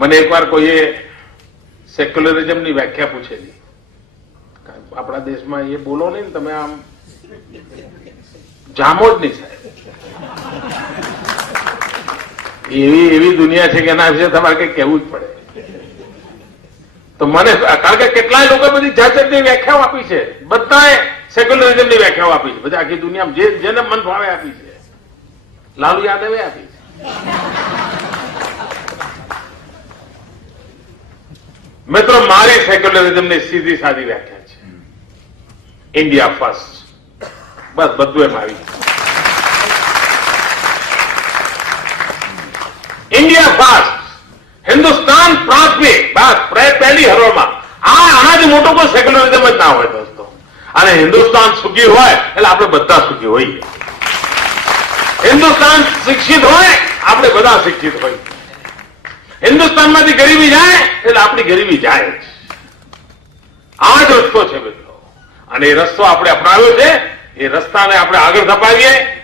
મને એકવાર કોઈએ સેક્યુલરિઝમની વ્યાખ્યા પૂછેલી. આપણા દેશમાં એ બોલો નહીં ને તમે આમ જામો જ નહીં સાહેબ. એવી દુનિયા છે કે એના વિશે તમારે કંઈક કહેવું જ પડે. તો મને કારણ કે કેટલાય લોકો બધી જાત જાતની વ્યાખ્યાઓ આપી છે. બધાએ સેક્યુલરિઝમની વ્યાખ્યાઓ આપી છે. બધા આખી દુનિયામાં જેને મન ભાવે આપી છે. લાલુ યાદવે આપી છે. મિત્રો મારી સેક્યુલરિઝમની સીધી સાદી વ્યાખ્યા છે ઇન્ડિયા ફર્સ્ટ. બસ બધું એમ આવી ઇન્ડિયા ફર્સ્ટ, હિન્દુસ્તાન પ્રાથમિક. બસ પહેલી હરોળમાં આના જ મોટો કોઈ સેક્યુલરિઝમ જ ના હોય દોસ્તો. અને હિન્દુસ્તાન સુખી હોય એટલે આપણે બધા સુખી હોઈએ. હિન્દુસ્તાન શિક્ષિત હોય આપણે બધા શિક્ષિત હોઈએ. હિન્દુસ્તાનમાંથી ગરીબી જાય એટલે આપણી ગરીબી જાય જ. આ જ રસ્તો છે મિત્રો. અને એ રસ્તો આપણે અપનાવ્યો છે. એ રસ્તાને આપણે આગળ ધપાવીએ.